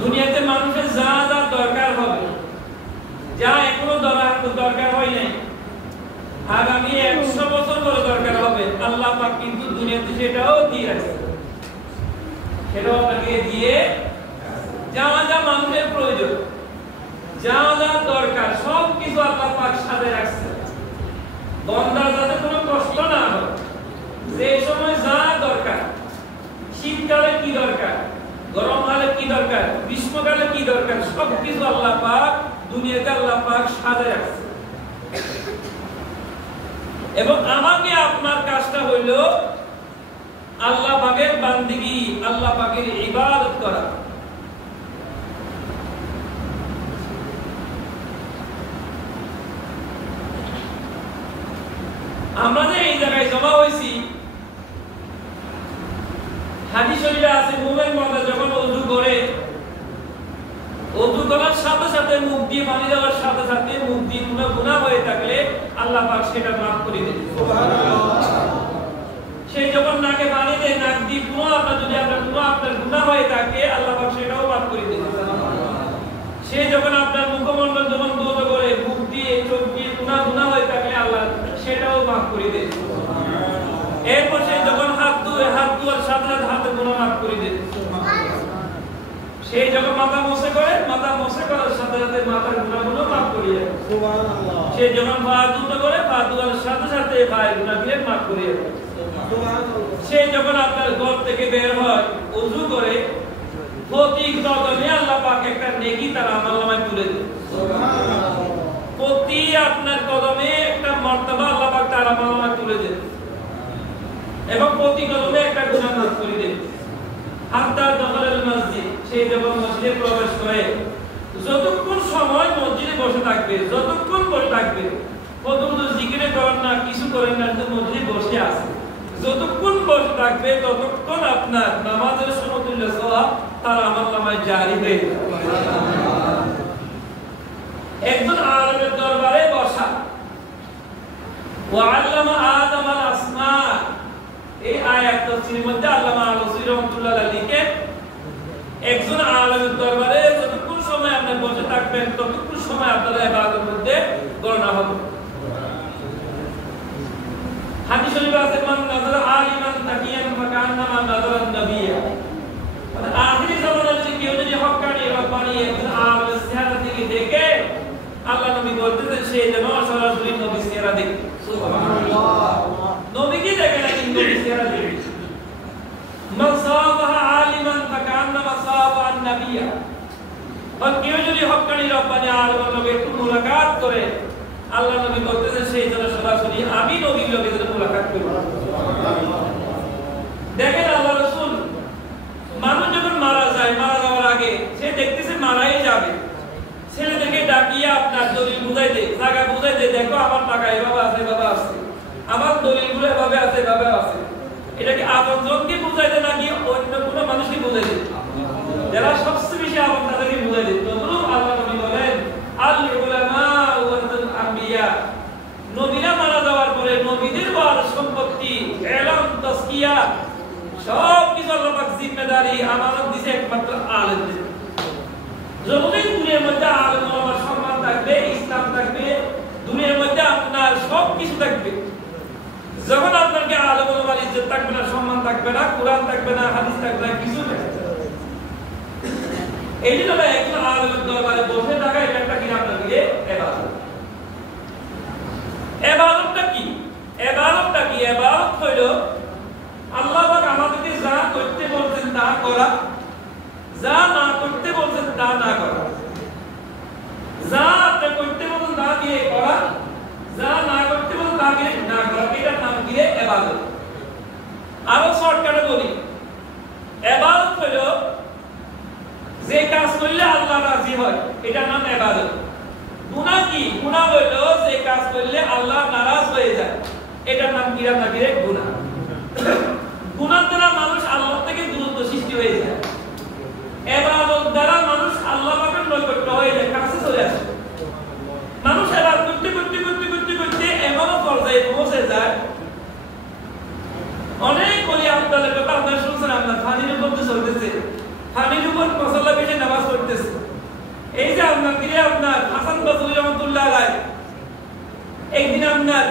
দুনিয়াতে মানুষের যা যা দরকার হবে, যা এখনো দরকার হয় নাই, আগামী 100 বছর পরে দরকার হবে, আল্লাহ পাক কিন্তু দুনিয়াতে সেটাও দিয়ে রাখছে। সেটাও আপনাকে দিয়ে যা যা মানুষের প্রয়োজন, যা যা দরকার সব কিছু আল্লাহ পাক সাথে রাখছে। বান্দার যাতে কোনো কষ্ট না হয়, যে সময় যা দরকার, শীতকালে কি দরকার, গরমকালে কি দরকার, গ্রীষ্মকালে কি দরকার, সব কিছু আল্লাহ পাক দুনিয়াতে আল্লাহ পাক সাথে রাখছে। এবং আমাকে আপনার কাজটা হইল আল্লাহ পাকের বান্দিগি, আল্লাহ পাকের ইবাদত করা। আমরা যে এই জায়গায় জমা হয়েছি, হাদিস শরীফে আছে মুমিন বান্দা যখন ওযু করে, ওযু করার সাথে সাথে মুখ দিয়ে পানি দেওয়ার সাথে সাথে মুখ দিয়ে কোনো গুনাহ হয়ে থাকলে আল্লাহ পাক সেটা মাফ করে দেন। সুবহানাল্লাহ। সে যখন নাকে পানি দেয়, নাক দিয়ে কোনো আপনার গুনাহ হয়ে থাকে, আল্লাহ পাক সেটাও মাফ করে দেন। সে যখন আপনার মুখমণ্ডল যখন দোষ করে, মুখ দিয়ে চোখ দিয়ে গুনাহ হয়ে থাকলে আল্লাহ সেটাও মাফ করে দেন। এরপর সে যখন হাত ধোয়ার সাথে সাথে হাতের গুনাহ মাফ করে দেন। সে যখন মাথা মোছে করে, মাথা মোছে করার সাথে সাথে মাথার গুনাহগুলো মাফ করে দেন। সুবহানাল্লাহ। সে যখন পা ধুতে করে, পা ধোয়ার সাথে সাথে পায়ের গুনাহগুলো মাফ করে দেন। সুবহানাল্লাহ। সে যখন আপনার ঘর থেকে বের হয়, ওযু করে, প্রতি কদমে আল্লাহ পাক একটা নেকি তার আমলনামায় তুলে দেন। সুবহানাল্লাহ। প্রতি আপনার কদমে একটা মর্তবা আল্লাহ পাক তার আমলনামায় তুলে দেন এবং প্রতি কদমে একটা গুনাহ মাফ করে দেন। হাত্তা দাখালাল মসজিদ, সে যখন মসজিদে প্রবেশ করে, যতক্ষণ সময় মসজিদে বসে থাকবে, যতক্ষণ বসে থাকবে, কতক্ষণ জিকিরে করেন না, কিছু করেন না, তো মসজিদে বসে আছে, যতক্ষণ বসে থাকবে ততক্ষণ আপনার নামাজের সমতুল্য সওয়াব তার আমলনামায় জারি হয়ে যাবে। একজন আলেমের দরবারে বসা, ওয়া আল্লামা আদম আল আসমা, এই আয়াত তাফসীরের মধ্যে আল্লামা আল-আলুসী রাহমাতুল্লাহ আলাইহি লিখেন, একজন আলেমের দরবারে যতক্ষণ সময় আপনি বসে থাকবেন ততক্ষণ সময় আপনার ইবাদতের মধ্যে গণনা হবে। হাদিস শরীফে আছে, মান নাযারা আলিমান তাকিয়ান ফাকান্নামা নাযারা নবিয়্যা, মানে আখিরি জামানায় যদি কেউ যদি হক্কানি রব্বানি একজন আলেমের চেহারা দিকে দেখে, আল্লাহ নবী বলতেছেন সে যেন সরাসরি নবীর চেহারা দেখে। সুবহানাল্লাহ। নবীকে দেখে না, কিন্তু নবীর চেহারা দেখে। মান সাওয়াবাহা আলিমান ফাকান্নামা সাওয়াবা আন-নবিয়্যা, বা কেউ যদি হক্কানি রব্বানি আলেমের লগে একটু মুলাকাত করে, আল্লাহ নবী বলতেছেন সেই যেন সরাসরি আমি নবীর লগে যেন মুলাকাত করি। দেখেন আল্লাহ রাসূল, মানুষ যখন মারা যায়, মারা যাওয়ার আগে সে দেখতেছে মারাই যাবে, ছেলেদেরকে ডাকিয়ে আপনার দলিল বুঝাই দেয়, জায়গা বুঝাই দেয়, দেখো আমার টাকা এভাবে আছে, এভাবে আছে, আমার দলিলগুলো এভাবে আছে, এভাবে আছে। এটা কি আপনজনকে বুঝাই দেয় নাকি অন্য কোনো মানুষকে বুঝাই দেয়? যারা সবচেয়ে বেশি আপন তাদেরকে বুঝাই দেয়। তদ্রূপ আল্লাহ নবী বলেন, আল উলামা ওয়ারাসাতুল আম্বিয়া, নবীরা মারা যাওয়ার পরে নবীদের ওয়ারিস সম্পত্তি, ইলম, তাসকিয়া সব কিছু আল্লাহ পাক জিম্মেদারি আমানত দিয়েছে একমাত্র আলেমদের। যতদিন দুনিয়ার মধ্যে আলেম ওলামার সম্মান থাকবে, ইসলাম থাকবে, দুনিয়ার মধ্যে আপনার সব কিছু থাকবে। যখন আপনাকে আলেম ওলামার ইজ্জত থাকবে না, সম্মান থাকবে না, কোরআন থাকবে না, হাদিস থাকবে না, কিছু থাকবে না। এই জন্য একজন আলেমের দরবারে বসে থাকা এটা একটা কি আপনাকে ইবাদত। ইবাদতটা কি? ইবাদতটা কি? ইবাদত হলো আল্লাহ পাক আমাদেরকে যা করতে বলছেন তা করা, যা না করতে বলছেন তা না করা, যা আপনি করতে বলছেন তা দিয়ে করা, যা না করতে বলছেন তা দিয়ে না করা, এটার নাম কি? ইবাদত। আরো শর্টকাটে বলি, ইবাদত হলো যে কাজ করলে আল্লাহ রাজি হয়, এটার নাম ইবাদত। গুনাহ কি? গুনাহ হলো যে কাজ করলে আল্লাহ নারাজ হয়ে যায়, এটার নাম কি? আপনার গুনাহ। গুনাহ দ্বারা মানুষ আল্লাহ থেকে দূরত্ব সৃষ্টি হয়ে যায়, ইবাদত দ্বারা মানুষ আল্লাহ পাকের নৈকট্য হয়ে যায়, কাছে চলে আসে। মানুষ ইবাদত করতে করতে করতে করতে করতে এমন পর্যায়ে পৌঁছে যায়, অনেক ওলি আল্লাহর কথা আপনারা শুনছেন, আপনার ফানির উপর চলতেছে, ফানির উপর মুসাল্লা পেটে নামাজ একদিন আপনার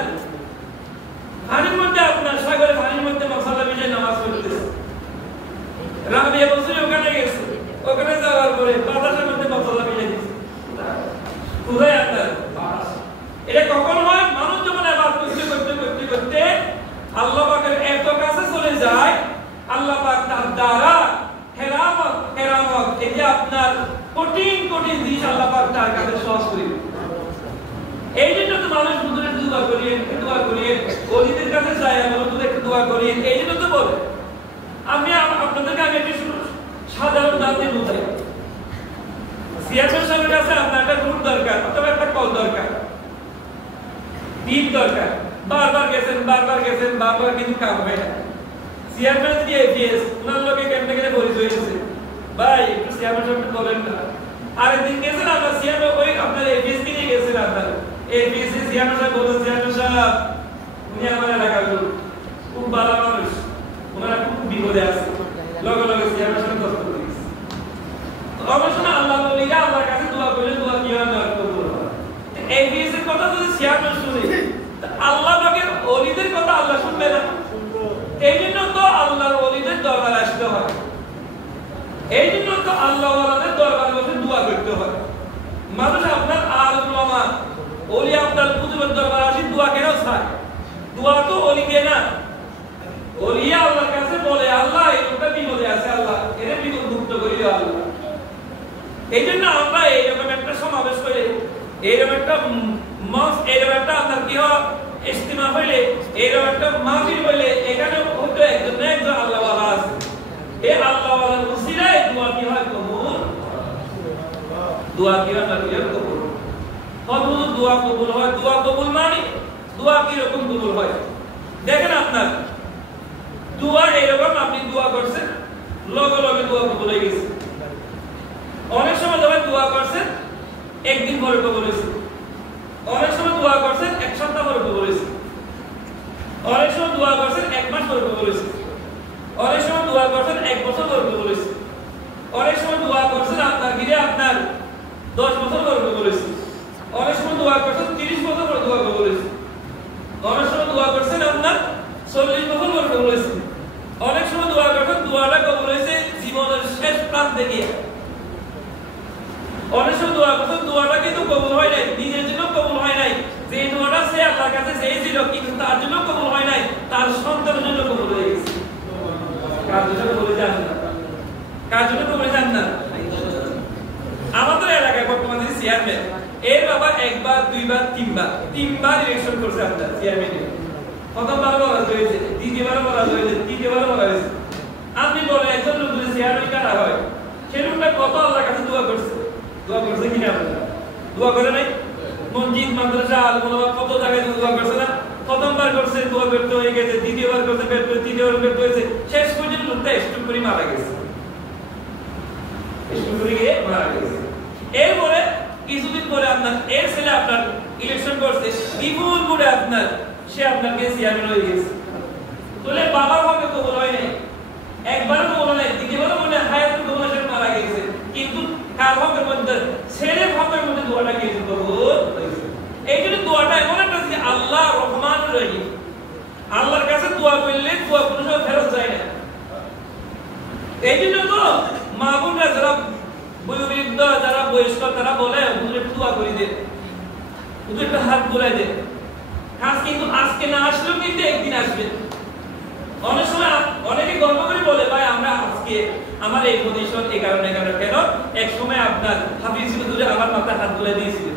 পানির মধ্যে আপনার সাগরের পানির মধ্যে মশালা ভিজে নামাজ পড়তেছে। রাবিয়া বলছে ওখানে গেছে, ওখানে যাওয়ার পরে বাতাসের মধ্যে মশালা ভিজে দিচ্ছে। কোথায় আপনার এটা কখন হয়? মানুষ যখন আবার করতে করতে করতে করতে আল্লাহ পাকের এত কাছে চলে যায়, আল্লাহ পাক তার দ্বারা কেরামত এই যে আপনার কঠিন কঠিন জিনিস আল্লাহ পাক তার কাছে সহজ করে দেয়। এই জন্য তো মানুষ হুজুরের দোয়া করিয়ে ওলিদের কাছে যায়, আমরা হুজুরের দোয়া করি, এই জন্য তো বলে। আমি আপনাদেরকে আগে একটু সাধারণ দাঁতে বুঝাই। সিয়াসের সাহেবের কাছে আপনার একটা রুট দরকার অথবা একটা কল দরকার, টিপ দরকার। বারবার গেছেন বারবার কিন্তু কাম হয় না। সিয়াসের যদি এপিএস ওনার লোকে কেমনে কেটে পরিচয় হয়েছে, ভাই একটু সিয়াসের সাহেবকে বলেন না। আরেকদিন গেছেন আপনার সিয়াসের ওই আপনার এপিএস কে নিয়ে গেছেন আপনার এপিএস সিয়াসের সাহেব বলেন, সিয়াসের সাহেব উনি আমার এলাকার লোক, খুব ভালো মানুষ, ওনারা খুব বিপদে আছে। লগে লগে সিয়াসের সাহেব কষ্ট করে দিয়েছে। অবশ্য আল্লাহ বলিরা আল্লাহর কাছে দোয়া করলে দোয়া কি হয় না কবুল হয়। এপিএস এর কথা যদি সিয়াসের শুনে আল্লাহ পাকের ওলিদের কথা আল্লাহ শুনবে না। এই জন্য তো আল্লাহর ওলিদের দরবারে আসতে হয়, এই জন্য তো আল্লাহ ওয়ালাদের দরবারে বসে দোয়া করতে হয়। মানুষ আপনার আলেম ওলামা ওলি আপনার কুতুবের দরবারে আসি দোয়া কেন চায়? দোয়া তো ওলিকে না, ওলিয়া আল্লাহর কাছে বলে আল্লাহ এই লোকটা বিপদে আছে, আল্লাহ এর বিপদ মুক্ত করে দাও আল্লাহ। এই জন্য আমরা এইরকম একটা সমাবেশ করে, এইরকম একটা এইরকম একটা আপনার কি হয় ইজতিমা হইলে, এইরকম একটা মাহফিল হইলে এখানে হয়তো একজন না একজন আল্লাহ ওয়ালা আছে। এই আল্লাহ ওয়ালার উসিলায় দোয়া কি হয় কবুল, দোয়া কি হয় কবুল। কবুল দোয়া কবুল হয়। দোয়া কবুল মানে দোয়া কি রকম কবুল হয় দেখেন, আপনার দোয়া এরকম আপনি দোয়া করছেন লগে লগে দোয়া কবুল হয়ে গেছে। অনেক সময় যখন দোয়া করছেন একদিন পরে কবুল হয়েছে, অনেক সময় দোয়া করছেন এক সপ্তাহ পরে কবুল হয়েছে, অনেক সময় দোয়া করছেন এক মাস পরে কবুল হয়েছে, অনেক সময় দোয়া করছেন এক বছর পরে কবুল হয়েছে, অনেক সময় দোয়া করছেন আপনার ঘিরে আপনার 10 বছর পরে কবুল হয়েছে, অনেক সময় দোয়া করছেন 30 বছর পরে দোয়া কবুল হয়েছে, অনেক সময় দোয়া করছেন আপনার 40 বছর পরে কবুল হয়েছে, অনেক সময় দোয়া করছেন দোয়াটা কবুল হয়েছে জীবনের শেষ প্রান্তে গিয়ে, অনেক সময় দোয়া করছেন দোয়াটা কিন্তু কবুল হয় নাই, নিজের জন্য কবুল হয় নাই, যে দোয়াটা সে আল্লাহর কাছে চেয়েছিল কিন্তু তার জন্য কবুল হয় নাই, তার সন্তানের জন্য কবুল হয়ে গেছে। কার জন্য কবুল জান না? কার জন্য কবুল জান না? আমাদের এলাকায় বর্তমানে চেয়ারম্যান এর বাবা একবার দুইবার তিনবার ইলেকশন করছে আপনার চেয়ারম্যান। প্রথমবার বলা হয়েছে, দ্বিতীয়বার বলা হয়েছে, তৃতীয়বার বলা হয়েছে। আপনি বলেন একজন লোক যদি চেয়ারম্যান কারা হয়, সে লোকটা কত আল্লাহর কাছে দোয়া করছে? দোয়া করছে কিনা? আপনারা দোয়া করে নাই? মসজিদ মাদ্রাসা আলমুলামা কত জায়গায় দোয়া করছে না? প্রথমবার করছে দোয়া করতে হয়ে গেছে, দ্বিতীয়বার করছে ব্যর্থ, তৃতীয়বার ব্যর্থ হয়েছে, শেষ পর্যন্ত লোকটা স্ট্রোক করে মারা গেছে। স্ট্রোক করে গিয়ে মারা গেছে। এরপরে কিছুদিন পরে আপনার এর ছেলে আপনার ইলেকশন করছে, বিপুল করে আপনার সে আপনাকে চেয়ারম্যান হয়ে গেছে। তাহলে বাবার হকে কবুল হয় নাই, একবারও কবুল হয় নাই, দ্বিতীয়বারও মনে হায়াতের কবুল হয়ে মারা গেছে, কিন্তু কার হকের মধ্যে ছেলের হকের মধ্যে দোয়াটা কিন্তু কবুল হয়েছে। এই জন্য দোয়াটা এমন একটা যে আল্লাহ রহমান রহিম, আল্লাহর কাছে দোয়া করলে দোয়া কোনো সময় ফেরত যায় না। এই জন্য তো মা বোনরা যারা বয়োবৃদ্ধ যারা বয়স্ক তারা বলে হুজুর একটু দোয়া করে দেন, হুজুর একটু হাত বুলাই দেন। কাজ কিন্তু আজকে না আসলেও কিন্তু একদিন আসবে। অনেক সময় অনেকে গর্ব করে বলে ভাই আমরা আজকে আমার এই পজিশন এই কারণে কেন, এক সময় আপনার হাফিজ হুজুর আমার মাথায় হাত বুলাই দিয়েছিল,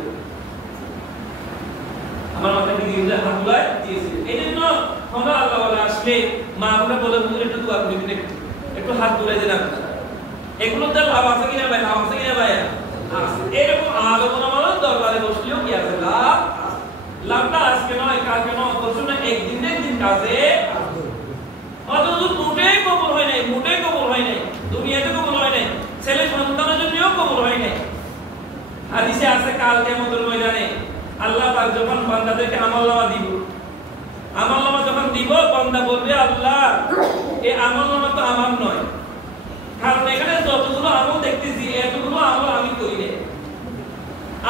আমার মাথায় হাত বুলাই দিয়েছিল। এই জন্য আমরা আল্লাহ বলে আসলে মা আমরা বলে হুজুর একটু দোয়া করে দিন, একটু হাত বুলাই দেন আপনার। এগুলো তো লাভ আছে কিনা ভাই? লাভ আছে কিনা ভাই? এরকম আলোচনা দরবারে বসলেও কি আছে লাভ? লাভটা আজকে নয় কালকে নয় বলছো না, একদিন একদিন কাজে অথচ মোটেই কবুল হয় নাই, মোটেই কবুল হয় নাই, দুনিয়াতে কবুল হয় নাই, ছেলে সন্তানের জন্যও কবুল হয় নাই। হাদিসে আছে কাল কিয়ামতের ময়দানে আল্লাহ পাক যখন বান্দাদেরকে আমলনামা দিব, আমলনামা যখন দিব বান্দা বলবে আল্লাহ এই আমলনামা তো আমার নয়, কারণ এখানে যতগুলো আমল দেখতেছি এতগুলো আমল আমি করি নাই।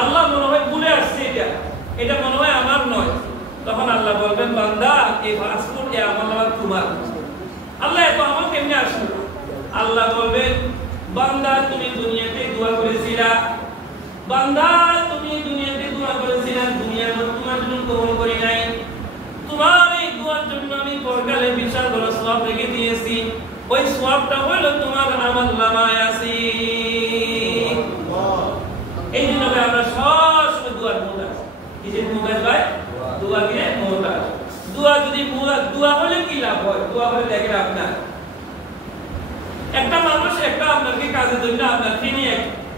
আল্লাহ মনে হয় ভুলে আসছে, এটা মনে হয় আমার নয়। বান্দা তুমি দুনিয়াতে দোয়া করেছিলা, বান্দা তুমি দুনিয়াতে দোয়া করেছিলা, দুনিয়ার মধ্যে তোমার জন্য কবুল করি নাই। তোমার এই দোয়ার জন্য আমি পরকালে বিশাল বড় সওয়াব রেখে দিয়েছি। ওই সওয়াবটা হলো তোমার আমলনামায় আছে। এই জন্য আমরা সবসময় দোয়ার মুহতাজ। কিসের মুহতাজ ভাই? দোয়া দিয়ে মুহতাজ। দোয়া যদি দোয়া হলে কি লাভ হয়? দোয়া হলে দেখেন আপনার একটা মানুষ একটা আপনাকে কাজের জন্য আপনার তিনি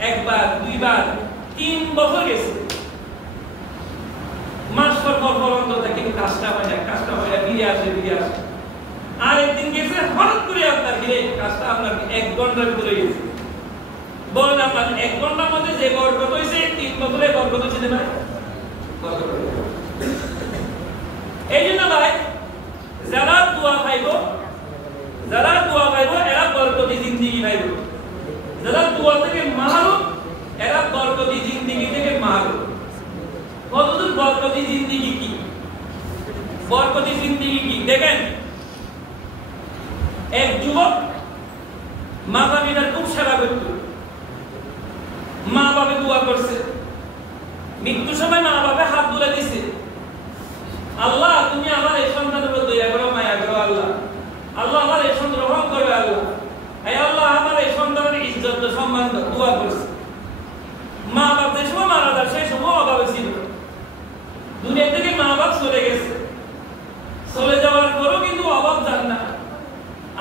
একবার দুইবার 3 বছর গেছে, মাস পর অন্তত কিন্তু কাজটা হয় না ফিরে আসে। আর একদিন গেছে হঠাৎ করে আপনার গিয়ে কাজটা আপনার 1 ঘন্টার ভিতরে গেছে। বলেন আপনার 1 ঘন্টার মধ্যে যে বরকত হয়েছে 3 বছরে বরকত হচ্ছে না? এই জন্য ভাই যারা দোয়া পাইব এরা বরকতি জিন্দেগি পাইব। যারা দোয়া থেকে মাহরুম এরা বরকতি জিন্দেগি থেকে মাহরুম। কতদূর বরকতি জিন্দেগি কি? বরকতি জিন্দেগি কি দেখেন, এক যুবক মাতা পিতার খুব সেবা করত, মা বাবা দোয়া করছে, মৃত্যুর সময় মা বাবা হাত তুলে দিছে, আল্লাহ তুমি আমার এই সন্তানের উপর দয়া করো, মায়া করো, আল্লাহ আমার এই সন্তান গ্রহণ করবে, আল্লাহ আমার এই সন্তানের ইজ্জত সম্মান দোয়া করছে। মা বাপ যে সময় মারা যায় সেই সময় অভাবে ছিল, দুনিয়া থেকে মা বাপ চলে গেছে, চলে যাওয়ার পরও কিন্তু অভাব যান না,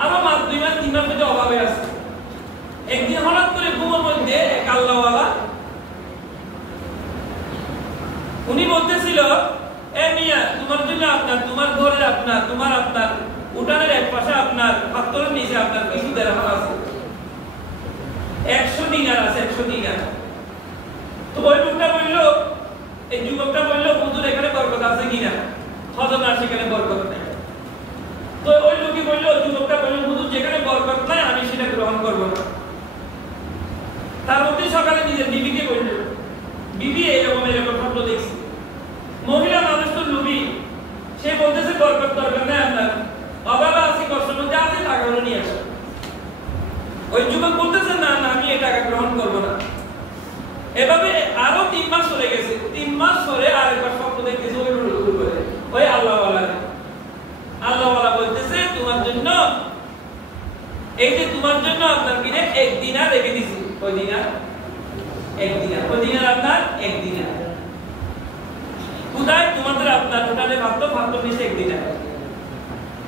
আরো মাস 2 মাস 3 মাস মধ্যে অভাবে আছে। একদিন হঠাৎ করে ঘুমের মধ্যে এক আল্লাহওয়ালা উনি বলতেছিল, এ মিয়া তোমার জন্য আপনার, তোমার ঘরের আপনার, তোমার আপনার উঠানের এক পাশে আপনার পাথরের নিচে আপনার কিছু দেরহাম আছে, 100 দিনার আছে, 100 দিনার। তো ওই লোকটা বললো, এই যুবকটা বললো, হুজুর এখানে বরকত আছে কিনা? হযরত না সেখানে বরকত নাই। তো ওই লোকই বললো, যুবকটা বললো, হুজুর যেখানে বরকত নাই আমি সেটা গ্রহণ করব না। তার মধ্যে সকালে নিজের বিবিকে বললো, বিবি এরকম স্বপ্ন দেখছি। মহিলা মানুষ তো লোভী, সে বলতেছে বরকত দরকার নাই আপনার, অভাবে আছে, কষ্টের মধ্যে আছে, টাকাগুলো নিয়ে আসো। ওই যুবক বলতেছে না না আমি এই টাকা গ্রহণ করব না। এভাবে আরো 3 মাস চলে গেছে। 3 মাস পরে আরেকবার স্বপ্ন দেখতেছে ওই আল্লাহওয়ালা বলতেছে তোমার জন্য এই যে তোমার জন্য আপনার কিনে 1 দিনার রেখে দিছি। ওই দিনার 1 দিনার, ওই দিনার আপনার 1 দিনার কোথায়? তোমাদের আপনার ওখানে ভাবতো নিচে 1 দিনার।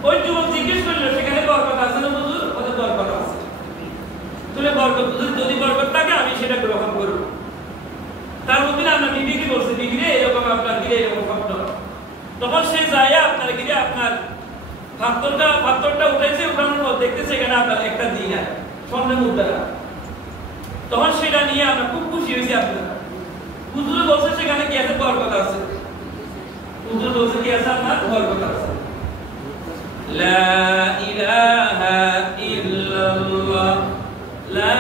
ওই যুবক জিজ্ঞেস করলো সেখানে বরকত আছে না হুজুর? ওদের বরকত আছে। তুলে বরকত যদি বরকত থাকে আমি সেটা গ্রহণ করব। তার মধ্যে আমরা বিবিকে বলছি, বিবি রে এরকম আপনার গিরে এরকম স্বপ্ন। তখন সে যায় আপনার গিরে আপনার পাথরটা উঠাইছে, উঠানোর পর দেখতেছে এখানে আপনার 1টা দিনার স্বর্ণের মুদ্রা। তখন সেটা নিয়ে আমরা খুব খুশি হয়েছি। আপনার হুজুর বলছে সেখানে কি আছে? বরকত আছে। হুজুর বলছে কি আছে? আপনার বরকত আছে। লা ইলাহা ইল্লাল্লাহ, লা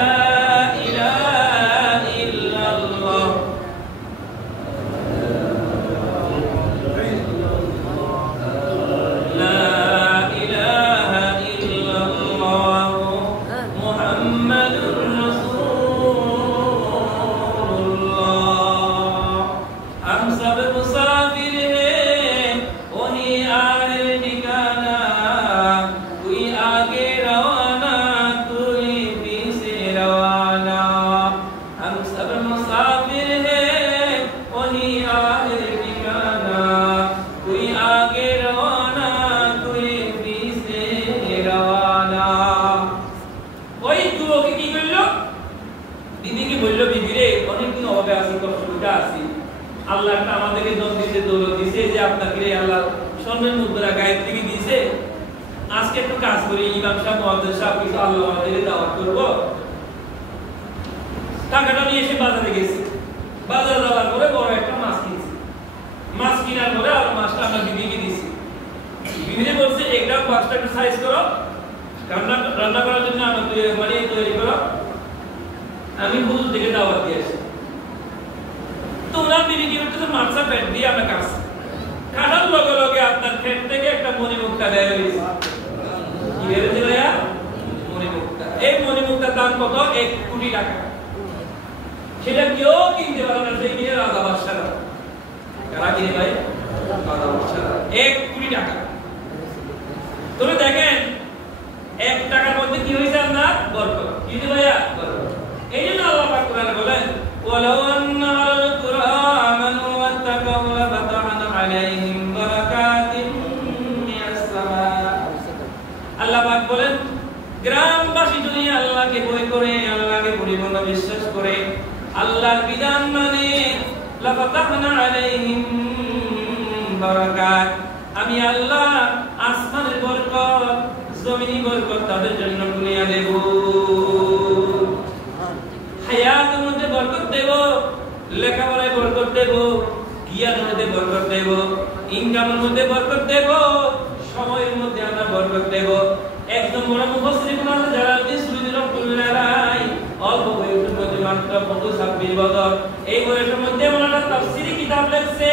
আল্লাহ আমাদেরকে দন দিতে, দৌলত দিছে, যে আপনাকে আল্লাহ স্বর্ণের মুদ্রা গায়ের থেকে দিয়েছে। আজকে একটু কাজ করি, ইমাম সাহেব মুয়াজ্জিন সাহেব কিছু আল্লাহ আমাদেরকে দাওয়াত করব। টাকাটা নিয়ে এসে বাজারে গেছে। বাজারে যাওয়ার পরে বড় একটা মাছ কিনছে। মাছ কেনার পরে আর মাছটা আমরা বিবিকে দিয়েছি। বিবিকে বলছে একটা মাছটা একটু সাইজ করো, রান্না করার জন্য আমরা তৈরি করো, আমি হুজুর থেকে দাওয়াত দিয়ে আসি। তো ওনার বিবি কি করতেছে, মাছটা পেট দিয়ে আমরা কাটার লগে লগে আপনার পেট থেকে একটা মণিমুক্তা বের হয়েছে। কি বের হয়েছিল? মণিমুক্তা। এই মণিমুক্তার দাম কত 1 কোটি টাকা সেটা কেউ কিনতে পারে না সেই কিনে রাজা বাদশারা কারা কিনে ভাই রাজা বাদশারা 1 কোটি টাকা তবে দেখেন 1 টাকার মধ্যে কি হইছে আপনার বরকত কি দিবে ভাইয়া বরকত এইজন্য আল্লাহ পাক কোরআনে বলেন ওয়ালাউ আন্না আল কুরআমানু ওয়াত্তাকাউ লাফাতাহনা আলাইহিম বারাকাতিন মিনাস সামা আল্লাহ পাক বলেন গ্রামবাসী যদি আল্লাহকে ভয় করে আল্লাহকে পরিপূর্ণ বিশ্বাস করে আল্লাহর বিধান মানে লাফাতাহনা আলাইহিম বারাকাত আমি আল্লাহ আসমানের বরকত জমিনি বরকত তাদের জন্য দুনিয়া দেব হায়াতের মধ্যে বরকত দেব লেখাপড়ায় বরকত দেব জ্ঞানের মধ্যে বরকত দেব ইনকামের মধ্যে বরকত দেব সময়ের মধ্যে আমরা বরকত দেব একদম বড় মুফাসসির ইবনে জালালউদ্দিন সুয়ুতী রাহমাতুল্লাহ আলাইহি অল্প বয়সের মধ্যে মাত্র 26 বছর এই বয়সের মধ্যে ওনারা তাফসীরি কিতাব লিখছে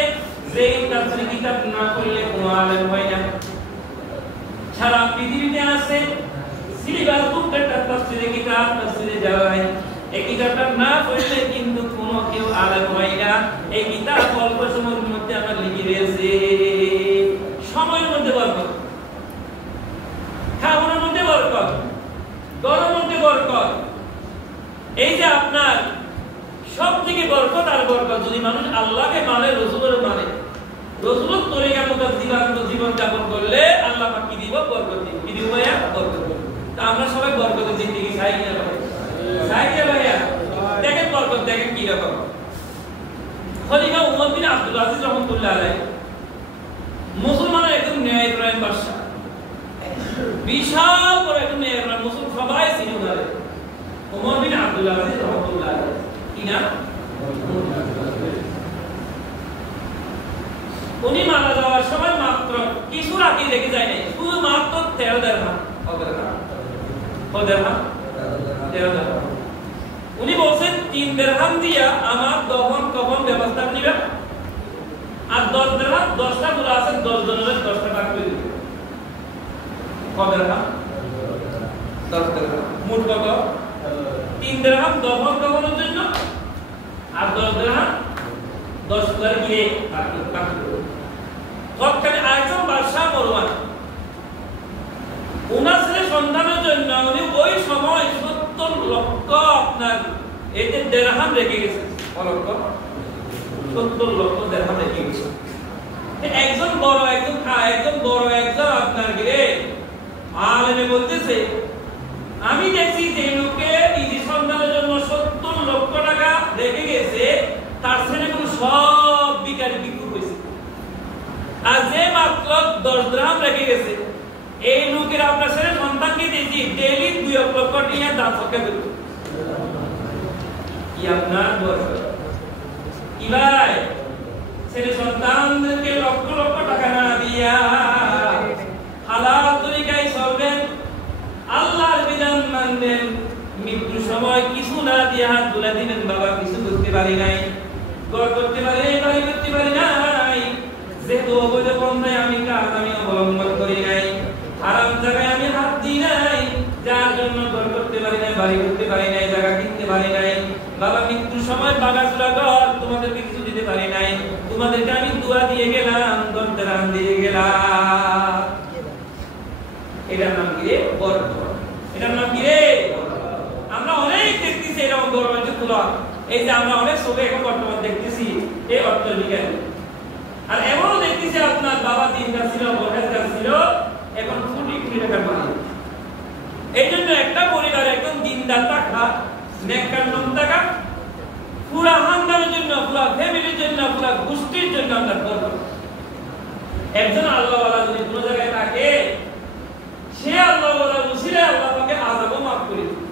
যে তাফসীরি কিতাব না পড়লে কোনো আলেম হয় না সারা পৃথিবীতে আছে সিলেবাস বুকের তাফসীরি কিতাব তাফসীরে জালালাইন এই কিতাবটা না পড়লে কিন্তু কোনো কেউ আলেম হয় না এই কিতাব অল্প সময়ের মধ্যে আমরা লিখে দিয়েছি সময়ের মধ্যে বরকত খাওয়ানোর মধ্যে বরকত গরমের মধ্যে বরকত এই যে আপনার সবথেকে বরকত আর বরকত যদি মানুষ আল্লাহকে মানে রাসূলের মানে রাসূলের তরিকা মতো জীবন যাপন করলে আল্লাহ পাক কি দিব বরকত দিব কি দিব ভাইয়া বরকত তা আমরা সবাই বরকতের জিন্দেগি চাই না ভাইয়া দেখেন বরকত দেখেন কি রকম খলিফা উমর বিন আব্দুল আজিজ রাহমাতুল্লাহ আলাইহি মুসলমানের একদম ন্যায়পরায়ণ বাদশা বিশাল বড় একদম ন্যায়পরায়ণ মুসলমান সবাই ছিল ওনারে উমর বিন আব্দুল আজিজ রাহমাতুল্লাহ আলাইহি কি না উনি মারা যাওয়ার সময় মাত্র কিছু রাখি রেখে যায় নাই শুধু মাত্র 13 দিরহাম উনি বলছেন 3 দিরহাম দিয়া আমার দফন কফন ব্যবস্থা নিবে আর 10 দিরহাম 10টা গুলো আছে 10 জনের 10টা ভাগ করে দিবে কত দিরহাম 10 দিরহাম মোট কত 3 দিরহাম দফন কফনের জন্য আর 10 দিরহাম 10 করে গিয়ে ভাগ করে তৎকালীন আরেকজন বাদশা মরওয়ান ওনার ছেলে সন্তানের জন্য উনি ওই সময় 70 লক্ষ আপনার এতে দিরহাম রেখে গেছেন লক্ষ 70 লক্ষ দিরহাম রেখে গেছেন একজন বড় একজন আপনার গিরে আলেমে বলতেছে আমি দেখছি যে লোকে নিজের সন্তানের জন্য 70 লক্ষ টাকা রেখে গেছে তার ছেলেগুলো সব বিকারি বিক্রি হয়েছে আর যে মাত্র 10 দিরহাম রেখে গেছে এই লোকের আপনার ছেলে সন্তানকে দিয়েছি ডেইলি 2 লক্ষ টাকা দান সরকার দিত কি আপনার কি ভাই ছেলে সন্তানদেরকে লক্ষ লক্ষ টাকা না দিয়া হালাল তরিকায় চলবেন আল্লাহর বিধান মানবেন মৃত্যুর সময় কিছু না দিয়া হাত তুলে দিবেন বাবা কিছু করতে পারি নাই ঘর করতে পারি নাই বাড়ি করতে পারি নাই যেহেতু অবৈধ পন্থায় আমি কাজ আমি অবলম্বন করি নাই হারাম জায়গায় আমি হাত দিই নাই যার জন্য ঘর করতে পারি নাই বাড়ি করতে পারি নাই জায়গা কিনতে পারি নাই বাবা মৃত্যুর সময় বাগাসুরা ঘর তোমাদেরকে কিছু দিতে পারি নাই তোমাদেরকে আমি দোয়া দিয়ে গেলাম দন্তরান দিয়ে গেলাম এটার নাম কি রে বরকত এটার নাম কি রে আমরা অনেক দেখতেছি এরকম গভর্নমেন্টের তুলা এই যে আমরা অনেক সবে এখন বর্তমান দেখতেছি এই অর্থবিজ্ঞান আর এমনও দেখতেছি আপনার বাবা দিনদার ছিল বরকতদার ছিল এখন কোটি কোটি টাকা পায় এই জন্য একটা পরিবার একদম দিনদার টাকা নেককার লোক টাকা পুরা খানদানের জন্য পুরা ফ্যামিলির জন্য পুরা গোষ্ঠীর জন্য আমরা করব একজন আল্লাহওয়ালা যদি কোনো জায়গায় থাকে সে আল্লাহওয়ালা উসিলে আল্লাহ পাকে আযাবও মাফ করে দিবে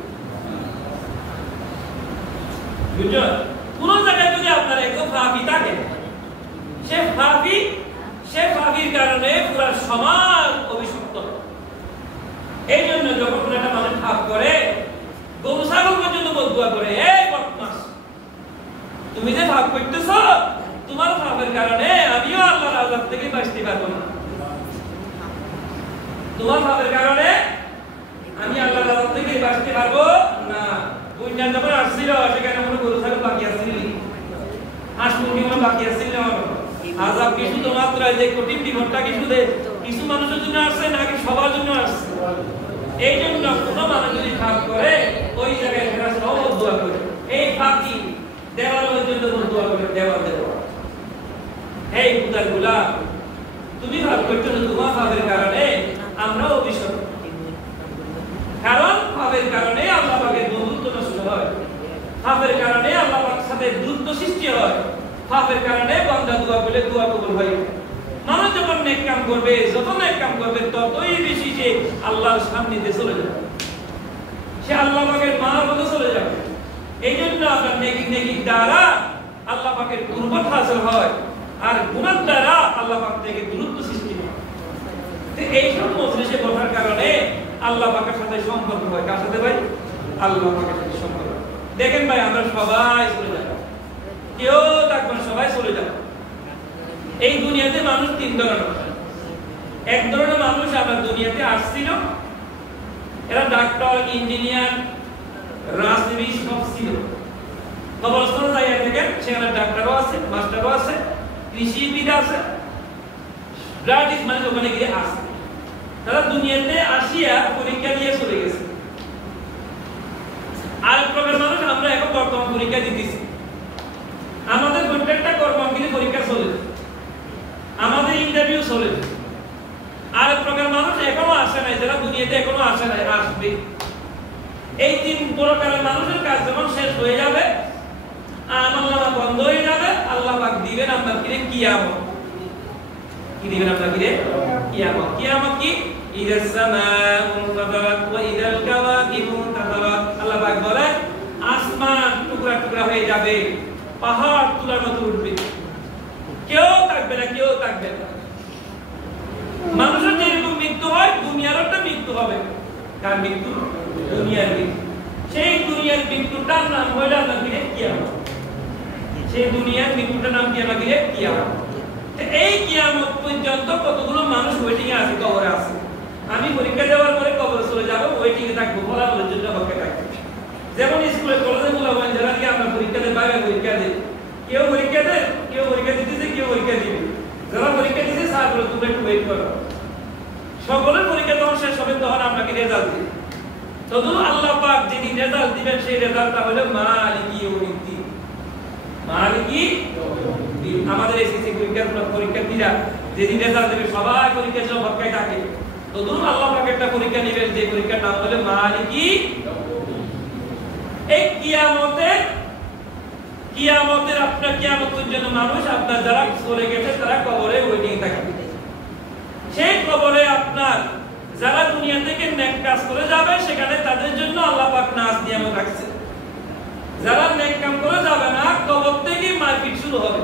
বুঝছেন কোন জায়গায় যদি আপনার একজন ফাঁকি থাকে সে ফাঁকির কারণে পুরা সমাজ অভিশপ্ত এই জন্য যখন একটা মানুষ পাপ করে গরু ছাগল পর্যন্ত বদুয়া করে এই বদমাস তুমি যে পাপ করতেছ তোমার পাপের কারণে আমিও আল্লাহর আযাব থেকে বাঁচতে পারবো না তোমার পাপের কারণে আমি আল্লাহর আযাব থেকে বাঁচতে পারবো না দুনিয়া যখন আসছিল সেখানে মনে গরু ছাগল বাকি আসছিল হাঁস মুরগি মনে বাকি আসছিল না আযাব কি শুধুমাত্র যে কঠিন বিপদটা কি শুধু কিছু মানুষের জন্য আসছে নাকি সবার জন্য আসছে এই জন্য কোনো মানুষ যদি পাপ করে ওই জায়গায় ফেরা সব দোয়া করে এই পাপি দেওয়াল পর্যন্ত দোয়া করে দেওয়াল দেওয়া এই খুদাগুলা তুমি ভাব করছো না তোমার পাপের কারণে আমরাও অভিশপ্ত কারণ পাপের কারণে আল্লাহ পাকের বন্ধুত্ব নষ্ট হয় পাপের কারণে আল্লাহ পাকের সাথে দূরত্ব সৃষ্টি হয় পাপের কারণে বান্দা দোয়া করলে দোয়া কবুল হয় মানুষ যখন নেক কাম করবে যত নেক কাম করবে ততই বেশি সে আল্লাহর সান্নিধ্যে চলে যাবে সে আল্লাহ পাকের মাহবুবে চলে যাবে এই জন্য আপনার নেকি দ্বারা আল্লাহ পাকের কুরবত হাসিল হয় আর গুনাহ দ্বারা আল্লাহ পাক থেকে দূরত্ব সৃষ্টি হয় তো এই সব মজলিসে বসার কারণে আল্লাহ পাকের সাথে সম্পর্ক হয় কার সাথে ভাই আল্লাহ পাকের সাথে সম্পর্ক দেখেন ভাই আমরা সবাই চলে যাব কেউ থাকবেন সবাই চলে যাব এই দুনিয়াতে মানুষ তিন ধরনের এক ধরনের মানুষ আমার দুনিয়াতে আসছিল এরা ডাক্তার ইঞ্জিনিয়ার রাজনীতি সব ছিল কবরস্থানে যাইয়া দেখেন সেখানে ডাক্তারও আছে মাস্টারও আছে কৃষিবিদ আছে রাজনীতি মানে ওখানে গিয়ে আসে তারা দুনিয়াতে আসিয়া পরীক্ষা দিয়ে চলে গেছে আর প্রকার মানুষ আমরা এখন বর্তমান পরীক্ষা দিতেছি আমাদের প্রত্যেকটা কর্মগিরি পরীক্ষা চলে আমাদের ইন্টারভিউ চলে আর প্রকার মানুষ এখনো আসে নাই যারা দুনিয়াতে এখনো আসে নাই আসবে এই তিন প্রকারের মানুষের কাজ যখন শেষ হয়ে যাবে আমলনামা বন্ধ হয়ে যাবে আল্লাহ পাক দিবেন আপনার কিরে কিয়ামত কি দিবেন আপনার কিরে কিয়ামত কিয়ামত কি ইদাস সামাউ ফাতারাত ওয়া ইদাল কাওয়াকিবু তাতারাত আল্লাহ পাক বলে আসমান টুকরা টুকরা হয়ে যাবে পাহাড় তুলার মতো উঠবে কেউ থাকবে না কেউ থাকবে না মানুষের যেরকম মৃত্যু হয় দুনিয়ারও একটা মৃত্যু হবে কার মৃত্যু দুনিয়ার মৃত্যু সেই দুনিয়ার মৃত্যুটার নাম হইল আপনার কিরে কিয়ামত সেই দুনিয়ার মৃত্যুটার নাম কি আপনার কিরে কিয়ামত এই কিয়ামত পর্যন্ত কতগুলো মানুষ ওয়েটিং এ আছে কবরে আছে আমি পরীক্ষা দেওয়ার পরে কবরে চলে যাব ওয়েটিং এ থাকবো ফলাফলের জন্য অপেক্ষা থাকবো যেমন স্কুলে কলেজে বলবেন যারা কি আমরা পরীক্ষা দেব বাইরে পরীক্ষা দেব কেউ পরীক্ষা দেয় কেউ পরীক্ষা দিতেছে কেউ পরীক্ষা দিবে যারা পরীক্ষা দিতেছে স্যার বলে তুমি একটু ওয়েট করো সকলের পরীক্ষা যখন শেষ হবে তখন আপনাকে রেজাল্ট দিবে তবু আল্লাহ পাক যিনি রেজাল্ট দিবেন সেই রেজাল্টটা হলো মালিকি ইয়াউমিদ্দিন মালিকি আমাদের এসএসসি পরীক্ষার্থীরা যেদিন রেজাল্ট দেবে সবাই পরীক্ষার জন্য অপেক্ষায় থাকে তবু আল্লাহ পাক একটা পরীক্ষা নেবেন যে পরীক্ষার নাম হলো মালিকি এই কিয়ামতের আপনার কিয়ামতের জন্য মানুষ আপনার যারা চলে গেছে তারা কবরে ওয়েটিং থাকবে সেই কবরে আপনার যারা দুনিয়া থেকে নেক কাজ করে যাবে সেখানে তাদের জন্য আল্লাহ পাক নাজ নিয়ামত রাখছে যারা নেক কাম করে যাবে না কবর থেকে মারপিট শুরু হবে